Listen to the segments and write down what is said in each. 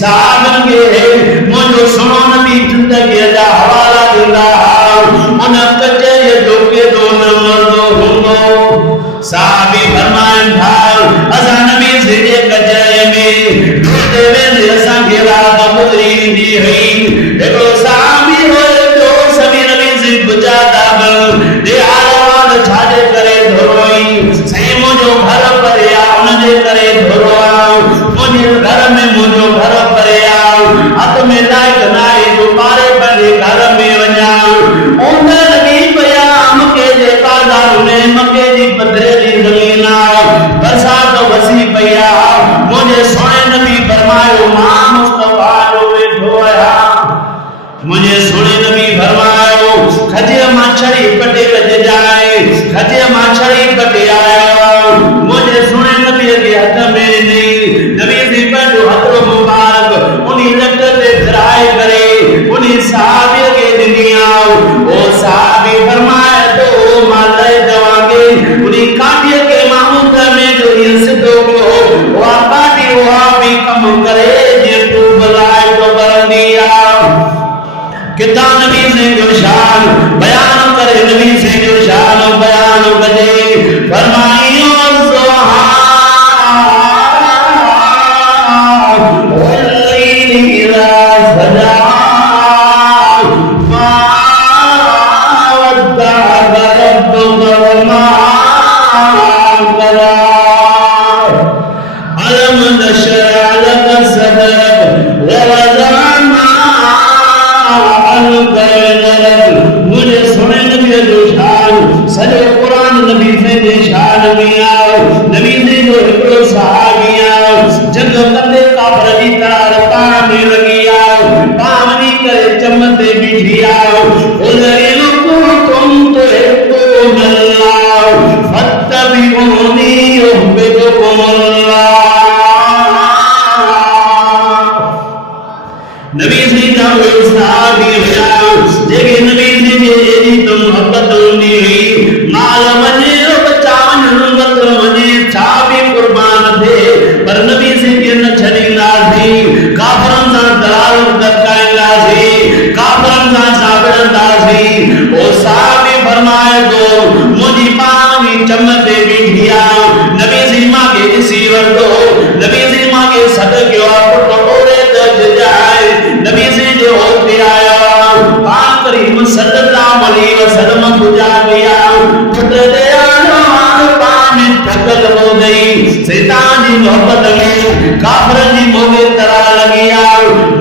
साहबन के मुझो सुनो नबी जिंदगी जा हवाला दिला उन कचे ये जो के दो मर्दो हुंदो साहबी फरमान था असा नबी से जे कचे में रोते में असा के रात गुजरी दी हुई देखो साहबी हो जो सभी नबी से बुझाता दे आवाज छाड़े करे धोई सही मुझो घर पर या उनजे करे धोआ मुझे घर में मुझो घर पर आओ हथ में लाइट नाई दोबारे बने घर में वजा उन नबी बयाम के जे कादा ने मके जी पथरेली जमीन बरसात वसी पया मुझे सोने नबी फरमायो मां मुस्तफा जो वेठो आया मुझे सोने नबी फरमायो खजे माछड़ी पटे रज जाए खजे माछड़ी पटे आया मुझे सोने नबी के हाथ में नहीं नबी जी पर जो हाथ मुबारक उन्हीं लट से फिराए करे उन्हीं साहबी के दुनिया ओ साहबी फरमाया तो माले दवागे उन्हीं काटिए के मामूद में जो ये सिद्धो को वो काटी वो भी कम करे जे तू बुलाए तो कर दिया कितना नबी से जो शान बयान करे नबी से जो शान बयान करे फरमाइयो सुभान वल्लैली इज़ा सजा मा वद्दअका रब्बुका वमा क़ला अलम नशरह लका सदरक व वज़अना मुझे सुने नबी जो शान सजो कुरान नबी से जे शान में आओ नबी से जो हिकड़ो सहाबी आओ जंग कंदे काफर दी तार पाण में लगी आओ पावनी करे चमते बिठी आओ उलरिन तुम तो हिकड़ो मल्लाह फत्तबिऊनी युहब्बुकुमुल्लाह नबी से जाओ साहबी जाओ जेके नबी से जी तुम मोहब्बत होनी हुई माल मने बचावन मत मने छाबी कुर्बान थे पर नबी से के न छड़ी लाजी काफरन सा दलाल दकाए लाजी काफरन सा साबड़ लाजी ओ साहबी फरमाए दो मुझी पानी चमते बिठिया नबी से मां के रिसीवर दो नबी से मां के सद के आप टोरे दज जाए नबी से जो होते आया पाक करीम सल्लल्लाहु अलैहि वसल्लम बुझा गया फट गया नवाज पानी थकल हो गई शैतान की मोहब्बत में काफिर की मोहब्बत तरह लगिया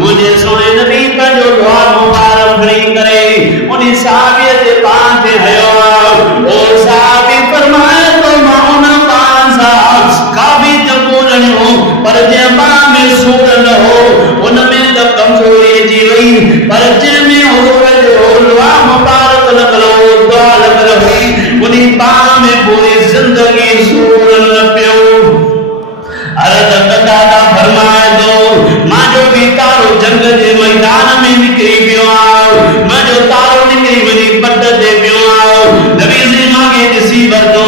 मुझे सोने नबी पर जो दुआ मुबारक खड़ी करे उन्हीं साहबी के पांच हयो और साहबी फरमाए तो मौन पांसा काफी जबून हो पर जेबा में सूर न हो उनमें तो कमजोरी जी हुई पर जे में हो दुआ मुबारक लगलो दुआ लगलो उन्हीं पा में पूरी जिंदगी सूर न पियो अर्ज दादा फरमाए दो मां जो भी तारो जंग जे मैदान में निकली पियो मां जो तारो निकली वनी पट दे पियो नबी से मांगे दिसी वरदो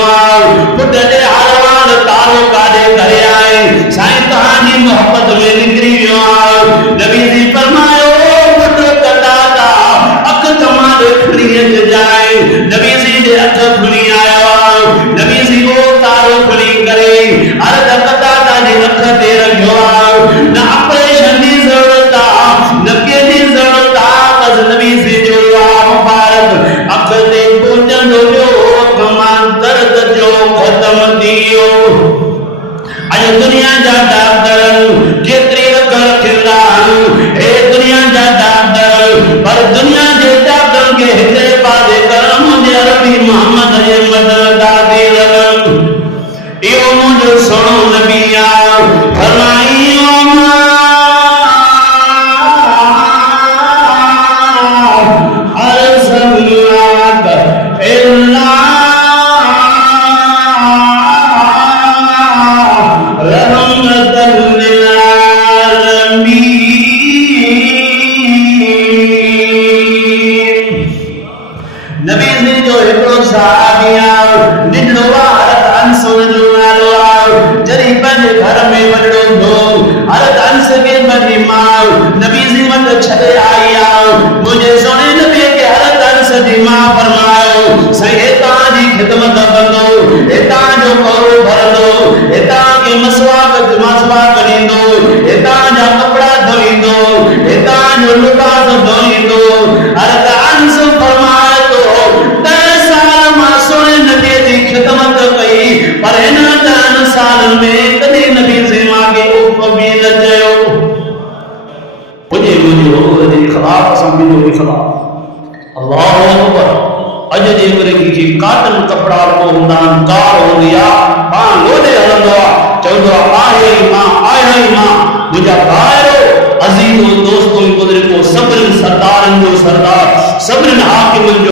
पुट दे हालवान तारो कादे करे आए साईं कहानी मोहब्बत में निकली पियो नबी से फरमायो पुट दादा अख तमारे खुलियत जाए नबी से दे अख खुली आया नबी से वो तारो खुली करे अर्ज दादा जी अख दे रखो ना ऑपरेशन दी जरूरत न के दी जरूरत बस नबी से जो मुबारक अख दे पूजन जो कमान दर्द जो खत्म दियो आज दुनिया जा डॉक्टर केतरी कर खिला ए दुनिया जा डॉक्टर पर दुनिया जे डॉक्टर के हिते बादे करम जे अरबी मोहम्मद जे मदद दादी लगन यो मुझे सुनो नबी आ फरमाइयो बनी मां नबी जिमत छड़े आया मुझे सोने नबी के हर दर्स दी मां फरमायो सहेता दी खिदमत बंदो एता जो करो भरदो एता के मसवाक करींदो एता जा कपड़ा धोईंदो एता जो लिबास धोईंदो अरदान से फरमाए तो 10 साल मां सोने नबी दी खिदमत कई पर इन 10 साल में कदी नबी से मांगे उफ भी न चयो मुझे हुजूर दे खिलाफ समझो खिलाफ अल्लाह अकबर अज जे करे की काटन कपड़ा को हुंदान कार हो गया पा लोडे हलंदो चवंदो आहे मां मुझा भाइरो अजीजो दोस्तों बुजुर्गो सभिनी सरदारनि जो सरदार सभिनी हाकिमनि जो